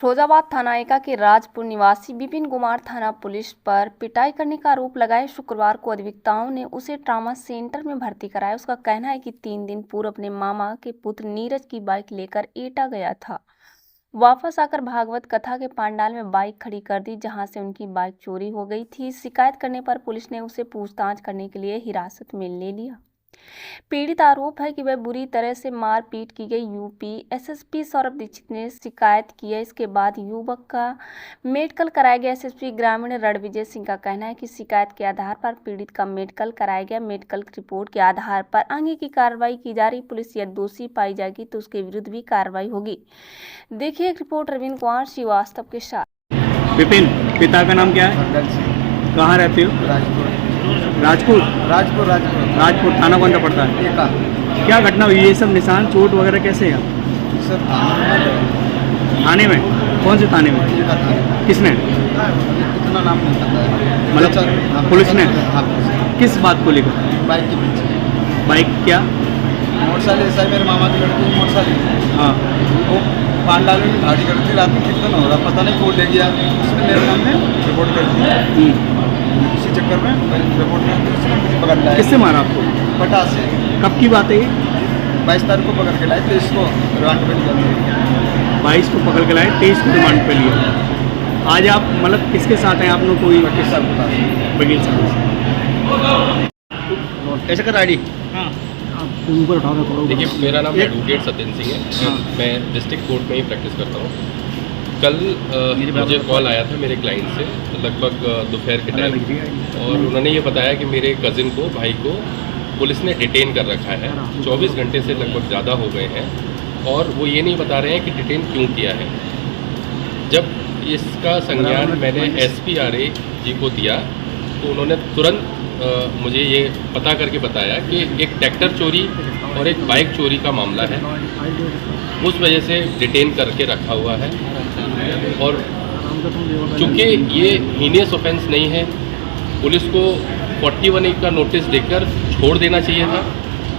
फिरोजाबाद थाना एका के राजपुर निवासी विपिन कुमार थाना पुलिस पर पिटाई करने का आरोप लगाए। शुक्रवार को अभियुक्ताओं ने उसे ट्रामा सेंटर में भर्ती कराया। उसका कहना है कि 3 दिन पूर्व अपने मामा के पुत्र नीरज की बाइक लेकर एटा गया था। वापस आकर भागवत कथा के पंडाल में बाइक खड़ी कर दी, जहां से उनकी बाइक चोरी हो गई थी। शिकायत करने पर पुलिस ने उसे पूछताछ करने के लिए हिरासत में ले लिया। पीड़ित आरोप है कि वह बुरी तरह से मारपीट की गई। यूपी एसएसपी सौरभ दीक्षित ने शिकायत की है। इसके बाद युवक का मेडिकल कराया गया। एसएसपी ग्रामीण रणविजय सिंह का कहना है कि शिकायत के आधार पर पीड़ित का मेडिकल कराया गया। मेडिकल रिपोर्ट के आधार पर आगे की कार्रवाई की जा रही। पुलिस यदि दोषी पाई जाएगी तो उसके विरुद्ध भी कार्रवाई होगी। देखिए एक रिपोर्ट रविंद्र कुमार श्रीवास्तव के साथ। विपिन, पिता का नाम क्या है? कहाँ रहते हो? राजपुर। राजपुर थाना कौन सा पड़ता है? क्या घटना हुई? ये सब निशान चोट वगैरह कैसे है? थाने में? कौन से थाने में? किसने? इतना नाम नहीं पता है। मतलब पुलिस ने? किस बात को लेकर? बाइक के पीछे। बाइक क्या? मोटरसाइकिल ऐसा है, मेरे मामा की लड़की की मोटरसाइकिल। हाँ। वो पांडाल में गाड़ी करती, रात में कीर्तन हो रहा, पता नहीं कौन ले गया। उसने मेरे नाम में रिपोर्ट कर दी। इसी चक्कर में रिपोर्ट में उसने मुझे पकड़ लाया। किससे मारा आपको? पटा से। कब की बात है ये? 22 तारीख को पकड़ के लाए, 23 को रिमांड पे लिया। 22 को पकड़ के लाए, 23 को रिमांड पे लिए। आज आप मतलब किसके साथ हैं? आप लोग कोई वकील साहब के पास। वकील साहब ऐसा कर आईडी। हाँ, ऊपर उठा दो थोड़ा। देखिए, मेरा नाम एडवोकेट सत्येंद्र सिंह है। मैं डिस्ट्रिक्ट कोर्ट में ही प्रैक्टिस करता हूँ। कल मुझे कॉल आया था मेरे क्लाइंट से लगभग दोपहर के टाइम, और उन्होंने ये बताया कि मेरे कज़िन को, भाई को पुलिस ने डिटेन कर रखा है। 24 घंटे से लगभग ज़्यादा हो गए हैं, और वो ये नहीं बता रहे हैं कि डिटेन क्यों किया है। जब इसका संज्ञान मैंने SPRA जी को दिया तो उन्होंने तुरंत मुझे ये पता करके बताया कि एक ट्रैक्टर चोरी और एक बाइक चोरी का मामला है, उस वजह से डिटेन करके रखा हुआ है। और चूँकि ये हीनियस ऑफेंस नहीं है, पुलिस को 41A का नोटिस देकर छोड़ देना चाहिए था।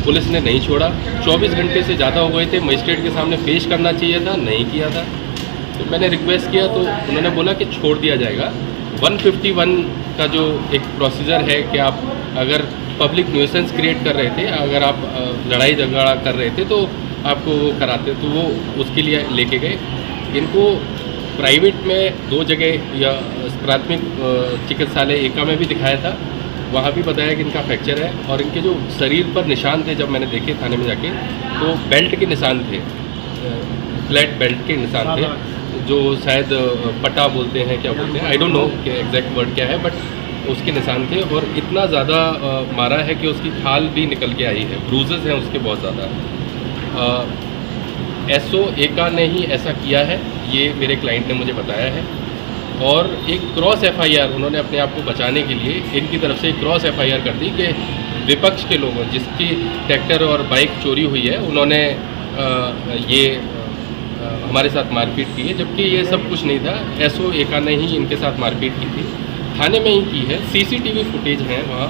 पुलिस ने नहीं छोड़ा। 24 घंटे से ज़्यादा हो गए थे, मजिस्ट्रेट के सामने पेश करना चाहिए था, नहीं किया था। तो मैंने रिक्वेस्ट किया तो उन्होंने बोला कि छोड़ दिया जाएगा। 151 का जो एक प्रोसीजर है कि आप अगर पब्लिक न्यूसेंस क्रिएट कर रहे थे, अगर आप लड़ाई झगड़ा कर रहे थे तो आपको वो कराते, तो वो उसके लिए लेके गए। इनको प्राइवेट में 2 जगह या प्राथमिक चिकित्सालय एका में भी दिखाया था, वहाँ भी बताया कि इनका फ्रैक्चर है। और इनके जो शरीर पर निशान थे, जब मैंने देखे थाने में जाके, तो बेल्ट के निशान थे, फ्लैट बेल्ट के निशान थे, जो शायद पटा बोलते हैं, क्या बोलते हैं, आई डोंट नो कि एग्जैक्ट वर्ड क्या है, बट उसके निशान थे। और इतना ज़्यादा मारा है कि उसकी खाल भी निकल के आई है, ब्रूजेस हैं उसके बहुत ज़्यादा। SO एका ने ही ऐसा किया है, ये मेरे क्लाइंट ने मुझे बताया है। और एक क्रॉस FIR उन्होंने अपने आप को बचाने के लिए इनकी तरफ से क्रॉस FIR कर दी कि विपक्ष के लोगों जिसकी ट्रैक्टर और बाइक चोरी हुई है, उन्होंने ये हमारे साथ मारपीट की है, जबकि ये सब कुछ नहीं था। SO एका ने ही इनके साथ मारपीट की थी, थाने में ही की है। CCTV फुटेज हैं वहाँ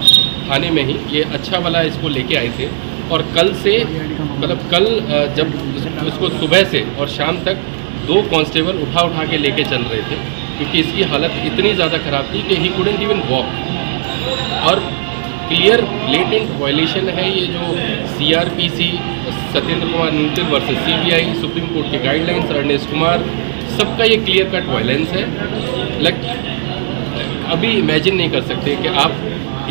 थाने में ही। ये अच्छा वाला इसको लेके आए थे, और कल से मतलब कल जब इसको सुबह से और शाम तक 2 कांस्टेबल उठा के लेके चल रहे थे, क्योंकि इसकी हालत इतनी ज़्यादा ख़राब थी कि ही कुडंट इवन वॉक। और क्लियर ब्लेटेंट वायलेशन है ये जो CRPC, Satyendra Kumar Nitin versus CBI, supreme court के गाइडलाइंस, अर्नेस्ट कुमार, सबका ये क्लियर कट वायलेंस है। अभी इमेजिन नहीं कर सकते कि आप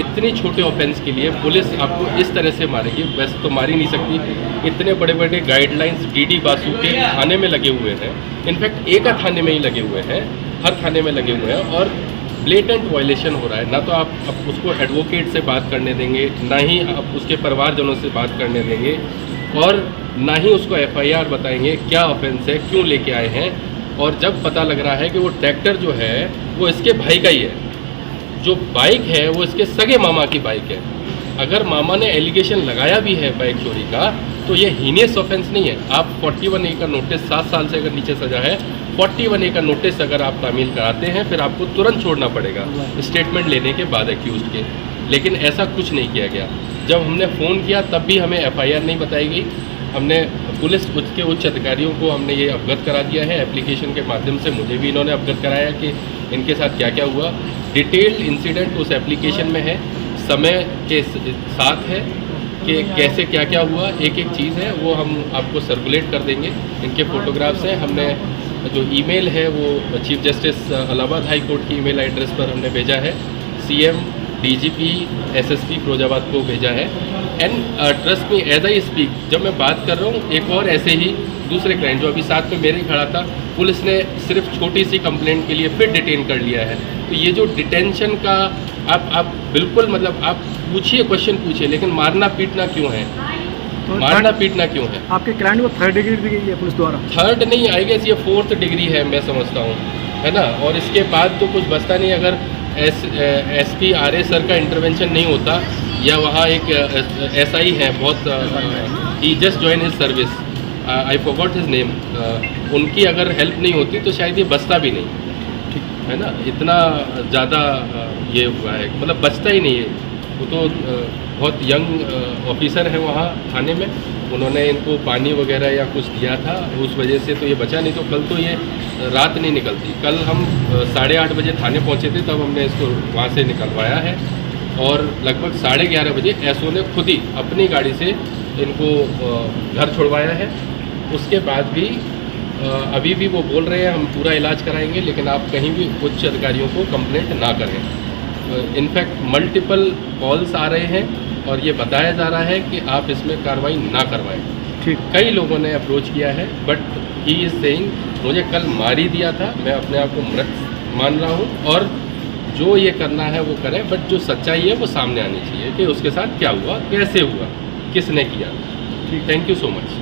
इतने छोटे ऑफेंस के लिए पुलिस आपको इस तरह से मारेगी। वैसे तो मार ही नहीं सकती। इतने बड़े बड़े गाइडलाइंस DD बासु के थाने में लगे हुए हैं, इनफैक्ट एका थाने में ही लगे हुए हैं, हर थाने में लगे हुए हैं, और ब्लेटेंट वायलेशन हो रहा है। ना तो आप उसको एडवोकेट से बात करने देंगे, ना ही आप उसके परिवारजनों से बात करने देंगे, और ना ही उसको FIR बताएंगे क्या ऑफेंस है, क्यों लेके आए हैं। और जब पता लग रहा है कि वो ट्रैक्टर जो है वो इसके भाई का ही है, जो बाइक है वो इसके सगे मामा की बाइक है। अगर मामा ने एलिगेशन लगाया भी है बाइक चोरी का, तो ये हीनियस ऑफेंस नहीं है। आप 41A का नोटिस, 7 साल से अगर नीचे सजा है, 41A का नोटिस अगर आप तामील कराते हैं, फिर आपको तुरंत छोड़ना पड़ेगा स्टेटमेंट लेने के बाद एक्यूज के। लेकिन ऐसा कुछ नहीं किया गया। जब हमने फ़ोन किया तब भी हमें FIR नहीं बताई गई। हमने पुलिस के उच्च अधिकारियों को हमने ये अवगत करा दिया है। एप्लीकेशन के माध्यम से मुझे भी इन्होंने अवगत कराया कि इनके साथ क्या क्या हुआ। डिटेल्ड इंसिडेंट उस एप्लीकेशन में है, समय के साथ है कि कैसे क्या क्या हुआ, एक एक चीज़ है वो हम आपको सर्कुलेट कर देंगे। इनके फ़ोटोग्राफ्स हैं। हमने जो ईमेल है वो chief justice Allahabad high court की ईमेल एड्रेस पर हमने भेजा है। CM DGP SSP फिरोजाबाद को भेजा है। And trust me as I speak, जब मैं बात कर रहा हूँ एक और ऐसे ही दूसरे क्लाइंट जो अभी साथ में मेरे खड़ा था, पुलिस ने सिर्फ छोटी सी कंप्लेंट के लिए फिर डिटेन कर लिया है। तो ये जो डिटेंशन का आप बिल्कुल मतलब आप पूछिए, क्वेश्चन पूछिए, लेकिन मारना पीटना क्यों है? तो मारना पीटना क्यों है? आपके क्लाइंट को 3rd डिग्री दी गई है पुलिस द्वारा? 3rd नहीं, आई गेस ये 4th डिग्री है मैं समझता हूँ, है ना। और इसके बाद तो कुछ बचता नहीं। अगर SP RA सर का इंटरवेंशन नहीं होता, या वहाँ एक SI है बहुत, ही just join his service, I forgot his name, उनकी अगर हेल्प नहीं होती तो शायद ये बचता भी नहीं, है ना। इतना ज़्यादा ये हुआ है, मतलब बचता ही नहीं है। वो तो बहुत यंग ऑफिसर है वहाँ थाने में, उन्होंने इनको पानी वगैरह या कुछ दिया था, उस वजह से तो ये बचा, नहीं तो कल तो ये रात नहीं निकलती। कल हम 8:30 बजे थाने पहुँचे थे, तब हमने इसको वहाँ से निकलवाया है। और लगभग 11:30 बजे SO ने खुद ही अपनी गाड़ी से इनको घर छोड़वाया है। उसके बाद भी अभी भी वो बोल रहे हैं हम पूरा इलाज कराएंगे, लेकिन आप कहीं भी उच्च अधिकारियों को कंप्लेंट ना करें। इनफैक्ट मल्टीपल कॉल्स आ रहे हैं और ये बताया जा रहा है कि आप इसमें कार्रवाई ना करवाएं। ठीक। कई लोगों ने अप्रोच किया है, बट ही इज़ सेइंग मुझे कल मार ही दिया था, मैं अपने आप को मृत मान रहा हूँ, और जो ये करना है वो करें, बट जो सच्चाई है वो सामने आनी चाहिए कि उसके साथ क्या हुआ, कैसे हुआ, किसने किया। Thank you so much.